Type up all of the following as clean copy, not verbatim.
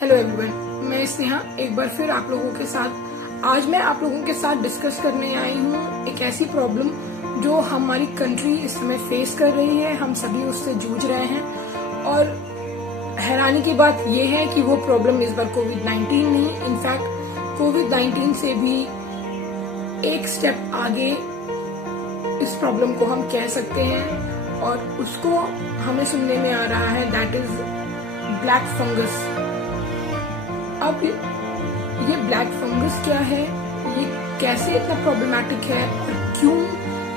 Hello everyone, मैं स्नेहा एक बार फिर आप लोगों के साथ आज मैं आप लोगों के साथ डिस्कस करने आई हूँ एक ऐसी प्रॉब्लम जो हमारी कंट्री इस समय फेस कर रही है। हम सभी उससे जूझ रहे हैं और हैरानी की बात यह है कि वो प्रॉब्लम इस बार कोविड-19 नहीं, इनफैक्ट कोविड-19 से भी एक स्टेप आगे इस प्रॉब्लम को हम कह सकते हैं और उसको हमें सुनने में आ रहा है, दैट इज ब्लैक फंगस। अब ये ब्लैक फंगस क्या है, ये कैसे इतना प्रॉब्लमेटिक है और क्यों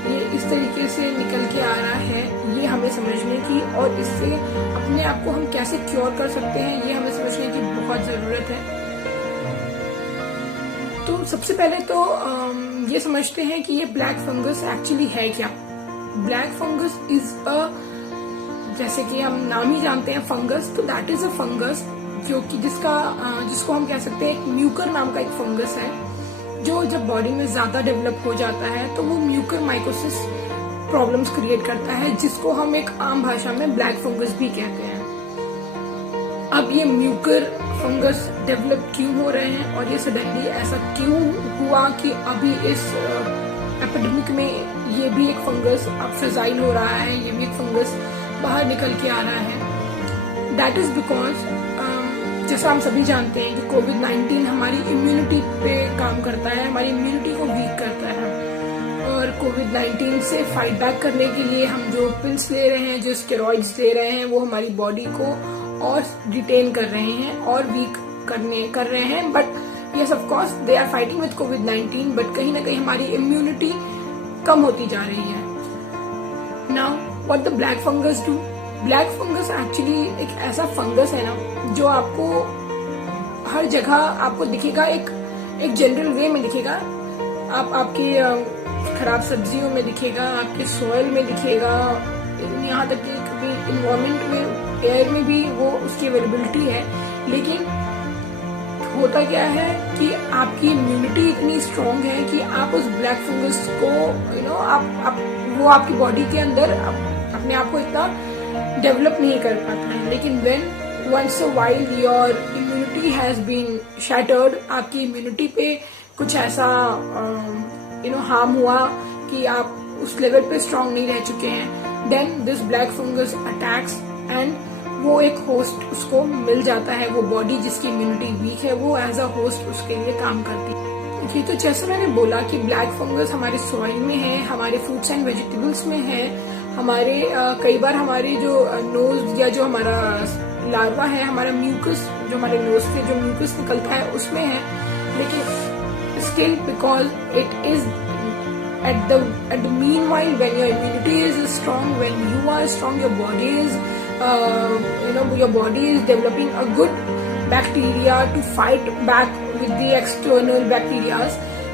ये इस तरीके से निकल के आ रहा है, ये हमें समझने की और इससे अपने आप को हम कैसे क्योर कर सकते हैं, ये हमें समझने की बहुत जरूरत है। तो सबसे पहले तो ये समझते हैं कि ये ब्लैक फंगस एक्चुअली है क्या। ब्लैक फंगस इज जैसे कि हम नाम ही जानते हैं फंगस, तो दैट इज अ फंगस जो कि जिसको हम कह सकते हैं एक म्यूकर नाम का एक फंगस है जो जब बॉडी में ज्यादा डेवलप हो जाता है तो वो म्यूकर माइकोसिस प्रॉब्लम्स क्रिएट करता है, जिसको हम एक आम भाषा में ब्लैक फंगस भी कहते हैं। अब ये म्यूकर फंगस डेवलप क्यों हो रहे हैं और ये सडनली ऐसा क्यों हुआ कि अभी इस एपिडेमिक में ये भी एक फंगस अब फजाइल हो रहा है, ये भी एक फंगस बाहर निकल के आ रहा है। दैट इज बिकॉज जैसा हम सभी जानते हैं कि कोविड-19 हमारी इम्यूनिटी पे काम करता है, हमारी इम्यूनिटी को वीक करता है और कोविड-19 से फाइट बैक करने के लिए हम जो पिल्स ले रहे हैं, जो स्टेरॉइड्स ले रहे हैं, वो हमारी बॉडी को और डिटेन कर रहे हैं और वीक कर रहे हैं। But yes of course they are fighting with कोविड-19, बट कहीं ना कहीं हमारी इम्यूनिटी कम होती जा रही है। Now what the black fungus do. Black fungus actually एक ऐसा फंगस है ना जो आपको हर जगह आपको दिखेगा, एक जनरल वे में दिखेगा। आपके खराब सब्जियों में दिखेगा, आपके सॉइल में दिखेगा, यहाँ तक कि कभी इन्वायरमेंट में, एयर में भी वो उसकी अवेलेबिलिटी है। लेकिन होता क्या है कि आपकी इम्यूनिटी इतनी स्ट्रांग है कि आप उस ब्लैक फंगस को वो आपकी बॉडी के अंदर अपने आप को इतना डेवलप नहीं कर पाता है। लेकिन when once a while your immunity has been shattered, आपकी इम्यूनिटी पे कुछ ऐसा हार्म हुआ कि आप उस लेवल पे स्ट्रांग नहीं रह चुके हैं, then this black fungus attacks and वो एक होस्ट उसको मिल जाता है। वो बॉडी जिसकी इम्यूनिटी वीक है वो एज अ होस्ट उसके लिए काम करती है। ये तो जैसे मैंने बोला कि ब्लैक फंगस हमारे सॉइल में है, हमारे फ्रूट्स एंड वेजिटेबल्स में है, हमारे कई बार हमारे जो नोज या जो हमारा लार्वा है, हमारा म्यूकस जो हमारे नोज से जो म्यूकस निकलता है उसमें है। लेकिन still because it is at the meanwhile when your immunity is strong, when you are strong, your body is your body is developing a good bacteria to fight back with the external bacteria,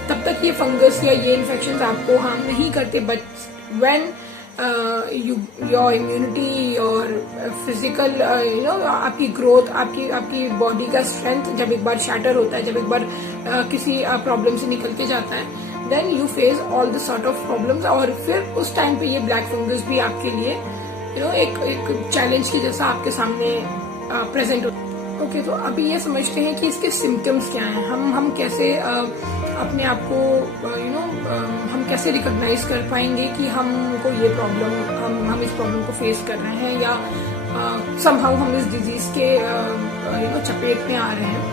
तब तक ये fungus या ये infection आपको harm नहीं करते। But when your immunity और physical आपकी ग्रोथ, आपकी बॉडी का स्ट्रेंथ जब एक बार शैटर होता है, जब एक बार किसी प्रॉब्लम से निकल के जाता है, then you face all the sort of problems और फिर उस टाइम पे ये ब्लैक फंगस भी आपके लिए एक चैलेंज की जैसा आपके सामने प्रेजेंट होता है। ओके, तो अभी ये समझते हैं कि इसके सिम्टम्स क्या हैं, हम कैसे अपने आप को हम कैसे रिकॉग्नाइज कर पाएंगे कि हमको ये प्रॉब्लम, हम इस प्रॉब्लम को फेस कर रहे हैं या समहाउ हम इस डिजीज के चपेट में आ रहे हैं।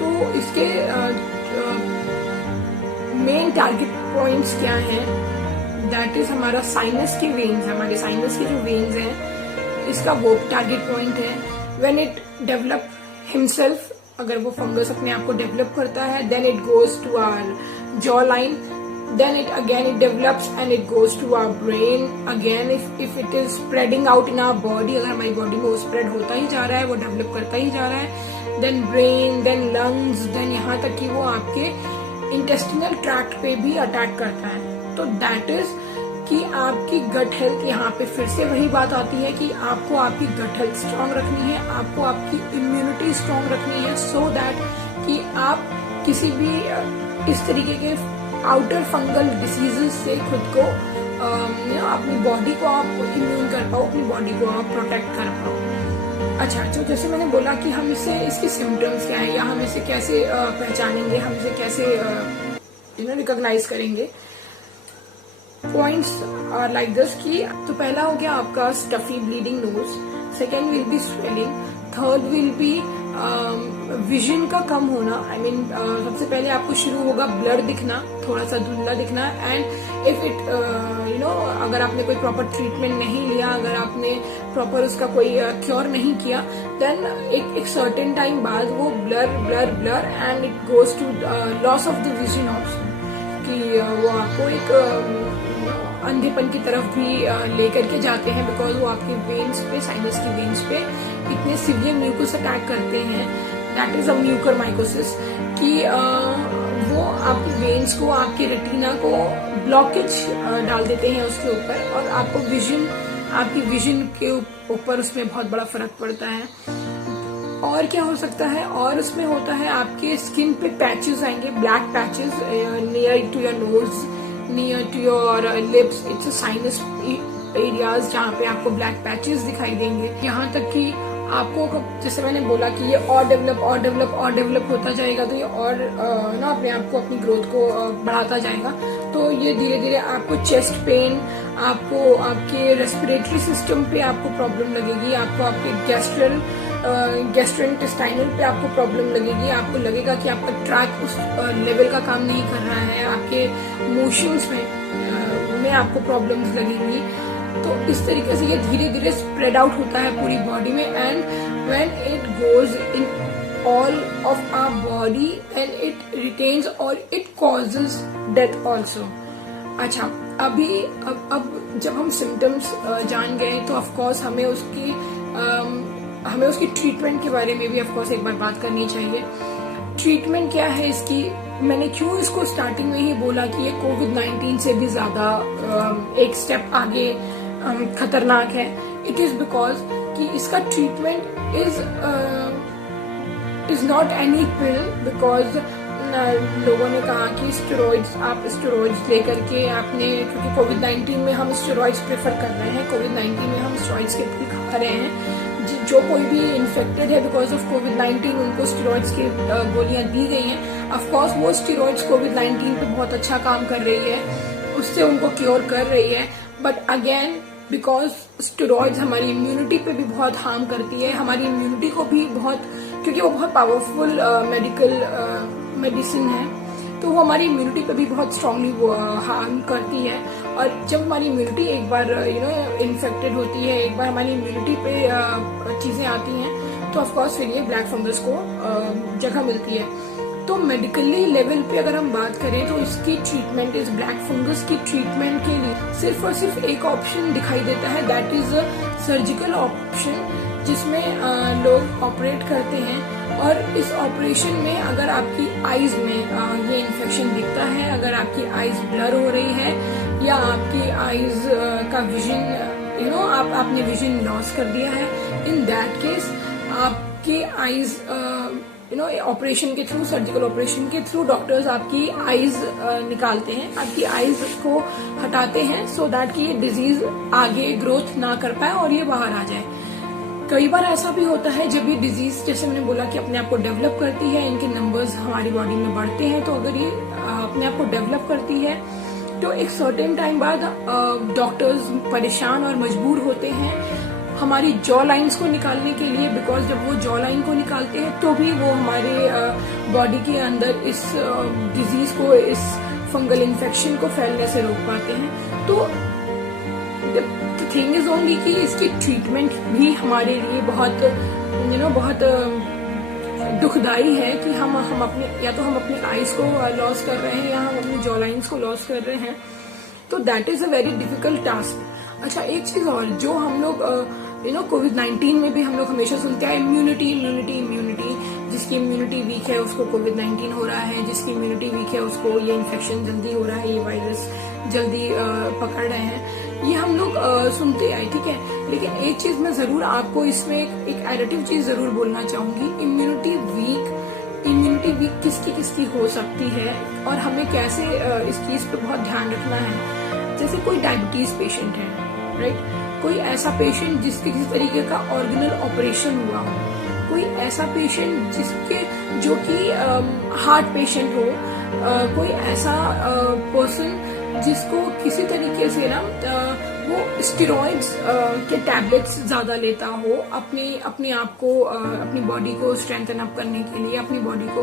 तो इसके मेन टारगेट पॉइंट्स क्या हैं, दैट इज हमारा साइनस के वेन्स, हमारे साइनस के जो वेन्स हैं, इसका वो टारगेट पॉइंट है। व्हेन इट डेवलप हिमसेल्फ, अगर वो फंगस अपने आप को डेवलप करता है, then it goes to our jaw line, then it again develops and it goes to our brain again. If it is spreading out in our body, अगर हमारी body में वो स्प्रेड होता ही जा रहा है, वो डेवलप करता ही जा रहा है, then brain, then lungs, then यहाँ तक कि वो आपके इंटेस्टिनल ट्रैक्ट पे भी अटैक करता है। तो दैट इज कि आपकी गट हेल्थ, यहाँ पे फिर से वही बात आती है कि आपको आपकी गट हेल्थ स्ट्रांग रखनी है, आपको आपकी इम्यूनिटी स्ट्रांग रखनी है, सो दैट कि आप किसी भी इस तरीके के आउटर फंगल डिसीजेस से खुद को अपनी बॉडी को आप इम्यून कर पाओ, अपनी बॉडी को आप प्रोटेक्ट कर पाओ। अच्छा, तो जैसे मैंने बोला कि हम इससे इसकी सिम्टम्स क्या है या हम इसे कैसे पहचानेंगे, हम इसे कैसे रिकॉग्नाइज करेंगे। पॉइंट्स आर लाइक दिस कि तो पहला हो गया आपका stuffy bleeding nose, second will be swelling, third will be vision का कम होना। आई मीन सबसे पहले आपको शुरू होगा ब्लर दिखना, थोड़ा सा धुंधला दिखना, एंड इफ इट अगर आपने कोई प्रॉपर ट्रीटमेंट नहीं लिया, अगर आपने प्रॉपर उसका कोई क्योर नहीं किया, देन एक सर्टेन टाइम बाद वो blur blur blur and it goes to loss of the vision also, कि वो आपको एक अंधेपन की तरफ भी लेकर के जाते हैं, बिकॉज वो आपके वेन्स पे, साइनस की वेन्स पे इतने सीवियर म्यूकस अटैक करते हैं, दैट इज अ म्यूकरमाइकोसिस, कि वो आपकी वेन्स को, आपके रेटिना को ब्लॉकेज डाल देते हैं उसके ऊपर, और आपको आपकी विजन के ऊपर उसमें बहुत बड़ा फर्क पड़ता है। और क्या हो सकता है, और उसमें होता है आपके स्किन पे पैचेस आएंगे, black patches near to your nose, near to your lips, it's sinus areas जहाँ पे आपको ब्लैक पैचेस दिखाई देंगे। यहाँ तक कि आपको, जैसे मैंने बोला कि ये और डेवलप होता जाएगा, तो ये और अपने आप को, अपनी ग्रोथ को बढ़ाता जाएगा। तो ये धीरे धीरे आपको चेस्ट पेन, आपको आपके रेस्पिरेटरी सिस्टम पे आपको प्रॉब्लम लगेगी, आपको आपके गैस्ट्रोइंटेस्टाइनल पे आपको प्रॉब्लम लगेगी, आपको लगेगा कि आपका ट्रैक उस लेवल का काम नहीं कर रहा है, आपके मोशंस में आपको प्रॉब्लम्स लगेंगी। तो इस तरीके से ये धीरे धीरे स्प्रेड आउट होता है पूरी बॉडी में, and when it goes in all of our body and it retains और इट कॉजेज डेथ ऑल्सो। अच्छा, अब जब हम सिम्टम्स जान गए, तो ऑफकोर्स हमें उसकी ट्रीटमेंट के बारे में भी ऑफकोर्स एक बार बात करनी चाहिए। ट्रीटमेंट क्या है इसकी, मैंने क्यों इसको स्टार्टिंग में ही बोला कि ये कोविड-19 से भी ज्यादा एक स्टेप आगे खतरनाक है। इट इज बिकॉज कि इसका treatment is not any pill, because लोगों ने कहा कि आप स्टेरॉइड्स लेकर के आपने, क्योंकि कोविड-19 में हम स्टेरॉइड्स प्रेफर कर रहे हैं, कोविड-19 में हम स्टेरॉइड्स के पिल खा रहे हैं। जो कोई भी इन्फेक्टेड है बिकॉज ऑफ कोविड-19, उनको स्टेरॉइड्स की गोलियां दी गई हैं। ऑफकोर्स वो स्टेरॉइड्स कोविड-19 पे बहुत अच्छा काम कर रही है, उससे उनको क्योर कर रही है, बट अगेन बिकॉज स्टेरॉइड्स हमारी इम्यूनिटी पे भी बहुत हार्म करती है, हमारी इम्यूनिटी को भी बहुत, क्योंकि वो बहुत पावरफुल मेडिसिन है, तो वो हमारी इम्यूनिटी पे भी बहुत स्ट्रांगली हार्म करती है। और जब हमारी इम्यूनिटी एक बार इन्फेक्टेड होती है, एक बार हमारी इम्यूनिटी पे चीजें आती हैं, तो ऑफकोर्स फिर ये ब्लैक फंगस को जगह मिलती है। तो मेडिकली लेवल पे अगर हम बात करें, तो इसकी ट्रीटमेंट, इस ब्लैक फंगस की ट्रीटमेंट के लिए सिर्फ और सिर्फ एक ऑप्शन दिखाई देता है, दैट इज सर्जिकल ऑप्शन, जिसमें लोग ऑपरेट करते हैं। और इस ऑपरेशन में अगर आपकी आईज में ये इन्फेक्शन दिखता है, अगर आपकी आईज ब्लर हो रही है, या आपकी आईज का विजन आपने विजन लॉस कर दिया है, इन दैट केस आपके आईज ऑपरेशन के थ्रू, सर्जिकल ऑपरेशन के थ्रू डॉक्टर्स आपकी आईज निकालते हैं, आपकी आईज को हटाते हैं, सो दैट कि ये डिजीज आगे ग्रोथ ना कर पाए और ये बाहर आ जाए। कई बार ऐसा भी होता है जब ये डिजीज, जैसे मैंने बोला कि अपने आप को डेवलप करती है, इनके नंबर्स हमारी बॉडी में बढ़ते हैं, तो अगर ये अपने आप को डेवलप करती है, तो एक सर्टेन टाइम बाद डॉक्टर्स परेशान और मजबूर होते हैं हमारी जॉ लाइन्स को निकालने के लिए, बिकॉज जब वो जॉ लाइन को निकालते हैं तो भी वो हमारे बॉडी के अंदर इस डिजीज को, इस फंगल इन्फेक्शन को फैलने से रोक पाते हैं। तो थिंग इज ओनली कि इसकी ट्रीटमेंट भी हमारे लिए बहुत दुखदाई है कि हम अपने, या तो हम अपनी आईज को लॉस कर रहे हैं, या हम अपनी जॉ लाइन्स को लॉस कर रहे हैं, तो that is a very difficult task. अच्छा, एक चीज और जो हम लोग कोविड-19 में भी हम लोग हमेशा सुनते हैं, इम्यूनिटी, जिसकी इम्यूनिटी वीक है उसको कोविड-19 हो रहा है, जिसकी इम्यूनिटी वीक है उसको ये इन्फेक्शन जल्दी हो रहा है, ये वायरस जल्दी पकड़ रहे हैं, ये हम लोग सुनते आए, ठीक है। लेकिन एक चीज मैं जरूर आपको इसमें एक एडिटिव चीज जरूर बोलना चाहूंगी, इम्यूनिटी वीक किसकी हो सकती है, और हमें कैसे इस चीज पे बहुत ध्यान रखना है। जैसे कोई डायबिटीज पेशेंट है, राइट, कोई ऐसा पेशेंट जिसके किसी तरीके का ऑर्गेनल ऑपरेशन हुआ हो, कोई ऐसा पेशेंट जिसके जो कि हार्ट पेशेंट हो, कोई ऐसा पर्सन जिसको किसी तरीके से ना वो स्टेरॉइड्स के टैबलेट्स ज्यादा लेता हो अपने आप को अपनी बॉडी को स्ट्रेंथन अप करने के लिए, अपनी बॉडी को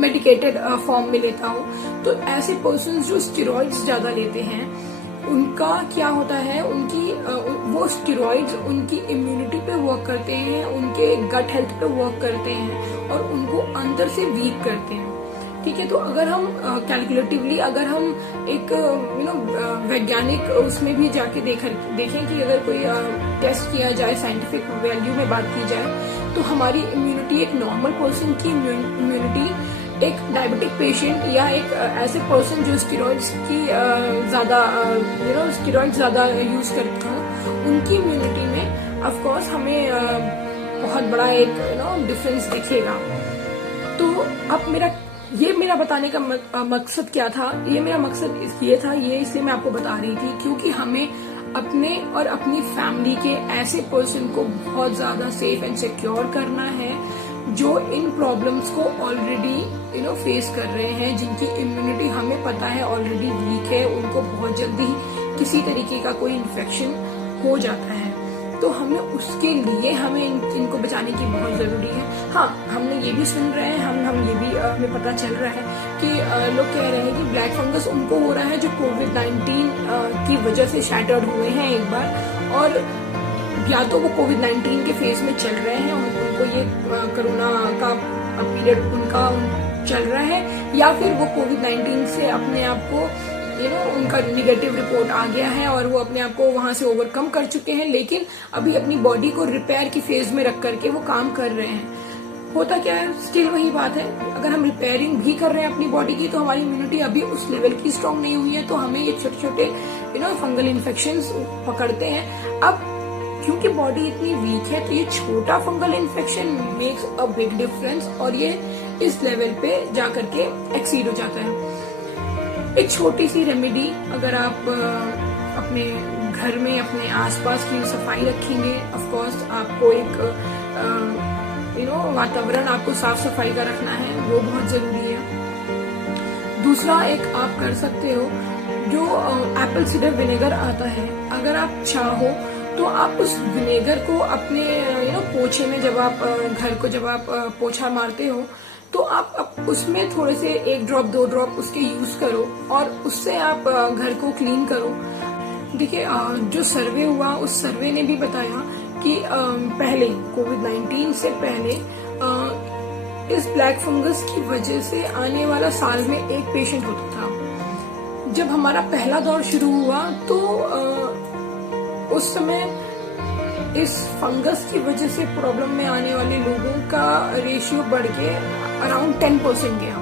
मेडिकेटेड फॉर्म में लेता हो। तो ऐसे पर्सन जो स्टेरॉइड्स ज्यादा लेते हैं उनका क्या होता है, उनकी वो स्टेरॉइड्स उनकी इम्यूनिटी पे वर्क करते हैं, उनके गट हेल्थ पे वर्क करते हैं और उनको अंदर से वीक करते हैं। ठीक है, तो अगर हम कैलकुलेटिवली अगर हम एक वैज्ञानिक उसमें भी जाके देखें कि अगर कोई टेस्ट किया जाए, साइंटिफिक वैल्यू में बात की जाए, तो हमारी इम्यूनिटी एक नॉर्मल पर्सन की इम्यूनिटी एक डायबिटिक पेशेंट या एक ऐसे पर्सन जो स्टेरॉइड्स की स्टेरॉइड ज्यादा यूज करता है, उनकी इम्यूनिटी में ऑफ कोर्स हमें बहुत बड़ा एक डिफरेंस दिखेगा। तो अब मेरा बताने का मकसद क्या था, ये मेरा मकसद ये था, ये इसलिए मैं आपको बता रही थी क्योंकि हमें अपने और अपनी फैमिली के ऐसे पर्सन को बहुत ज्यादा सेफ एंड सिक्योर करना है जो इन प्रॉब्लम्स को ऑलरेडी फेस कर रहे हैं, जिनकी इम्यूनिटी हमें पता है ऑलरेडी वीक है, उनको बहुत जल्दी किसी तरीके का कोई इन्फेक्शन हो जाता है। तो हमें उसके लिए हमें इनको बचाने की बहुत जरूरी है। हाँ, हमने ये भी सुन रहे हैं, हम ये भी हमें पता चल रहा है कि लोग कह रहे हैं कि ब्लैक फंगस उनको हो रहा है जो कोविड-19 की वजह से शैटर्ड हुए हैं एक बार, और या तो वो कोविड-19 के फेज में चल रहे हैं, उनको ये कोरोना का पीरियड उनका चल रहा है, या फिर वो कोविड-19 से अपने आप को उनका निगेटिव रिपोर्ट आ गया है और वो अपने आप को वहां से ओवरकम कर चुके हैं, लेकिन अभी अपनी बॉडी को रिपेयर की फेज में रख करके वो काम कर रहे हैं। होता क्या है, स्टिल वही बात है, अगर हम रिपेयरिंग भी कर रहे हैं अपनी बॉडी की तो हमारी इम्यूनिटी अभी उस लेवल की स्ट्रांग नहीं हुई है, तो हमें ये छोटे छोटे फंगल इन्फेक्शंस पकड़ते हैं। अब क्योंकि बॉडी इतनी वीक है तो ये छोटा fungal infection makes a big difference और ये इस लेवल पे जाकर के एक्सीड हो जाता है। एक छोटी सी रेमेडी, अगर आप अपने घर में अपने आसपास की सफाई रखेंगे, ऑफ कोर्स आपको एक वातावरण आपको साफ सफाई का रखना है, वो बहुत जरूरी है। दूसरा एक आप कर सकते हो, जो एप्पल सिडर विनेगर आता है, अगर आप चाहो तो आप उस विनेगर को अपने पोछे में जब आप घर को जब आप पोछा मारते हो तो आप उसमें थोड़े से 1 ड्रॉप 2 ड्रॉप उसके यूज करो और उससे आप घर को क्लीन करो। देखिए, जो सर्वे हुआ उस सर्वे ने भी बताया कि पहले कोविड-19 से पहले इस ब्लैक फंगस की वजह से आने वाला साल में 1 पेशेंट होता था। जब हमारा पहला दौर शुरू हुआ तो उस समय इस फंगस की वजह से प्रॉब्लम में आने वाले लोगों का रेशियो बढ़ के अराउंड 10% गया।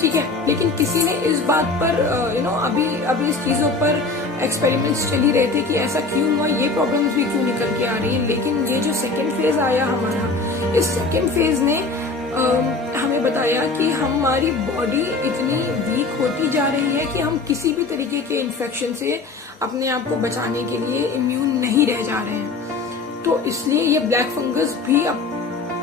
ठीक है, लेकिन किसी ने इस बात पर अभी इस चीजों पर एक्सपेरिमेंट्स चल ही रहे थे कि ऐसा क्यों हुआ, ये प्रॉब्लम्स भी क्यों निकल के आ रही है। लेकिन ये जो सेकेंड फेज आया हमारा, इस सेकेंड फेज ने हमें बताया कि हमारी बॉडी इतनी वीक होती जा रही है कि हम किसी भी तरीके के इन्फेक्शन से अपने आप को बचाने के लिए इम्यून नहीं रह जा रहे हैं। तो इसलिए ये ब्लैक फंगस भी अब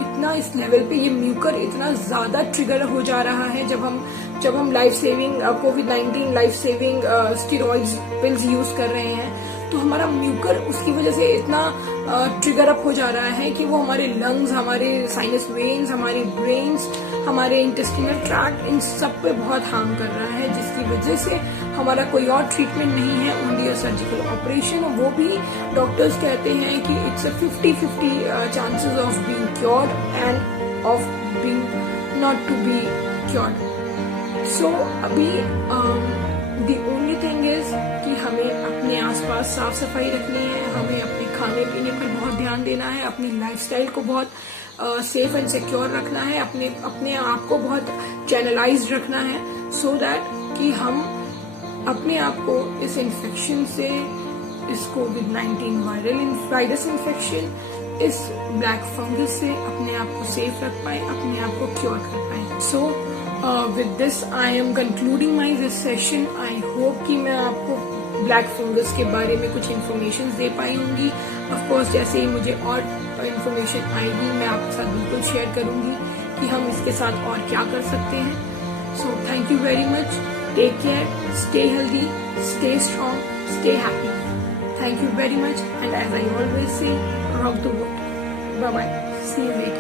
इतना इस लेवल पे, ये म्यूकर इतना ज्यादा ट्रिगर हो जा रहा है जब हम लाइफ सेविंग कोविड-19 life saving steroids pills use कर रहे हैं, तो हमारा म्यूकर उसकी वजह से इतना ट्रिगर अप हो जा रहा है कि वो हमारे लंग्स, हमारे साइनस वेन्स, हमारे ब्रेन्स, हमारे इंटेस्टिनल ट्रैक्ट, इन सब पे बहुत हार्म कर रहा है, जिसकी वजह से हमारा कोई और ट्रीटमेंट नहीं है, ओनली अ सर्जिकल ऑपरेशन। वो भी डॉक्टर्स कहते हैं कि it's a 50-50 chances of being cured and of being not to be cured. So अभी द ओनली थिंग इज कि हमें अपने आसपास साफ सफाई रखनी है, हमें अपने खाने पीने पर बहुत ध्यान देना है, अपनी लाइफस्टाइल को बहुत सेफ एंड सिक्योर रखना है, अपने आप को बहुत चैनलाइज्ड रखना है, सो दैट कि हम अपने आप को इस इन्फेक्शन से, इस कोविड-19 वायरस इन्फेक्शन, इस ब्लैक फंगस से अपने आप को सेफ रख पाए, अपने आप को क्योर कर पाए। सो with this I am concluding my this session. I hope कि मैं आपको ब्लैक फंगस के बारे में कुछ इन्फॉर्मेशन दे पाई होंगी। ऑफ कोर्स जैसे ही मुझे और इन्फॉर्मेशन आएगी मैं आपके साथ बिल्कुल शेयर करूंगी कि हम इसके साथ और क्या कर सकते हैं। So thank you very much, take care, stay healthy, stay strong, stay happy. Thank you very much, and as I always say, rock the boat. Bye bye. See you later.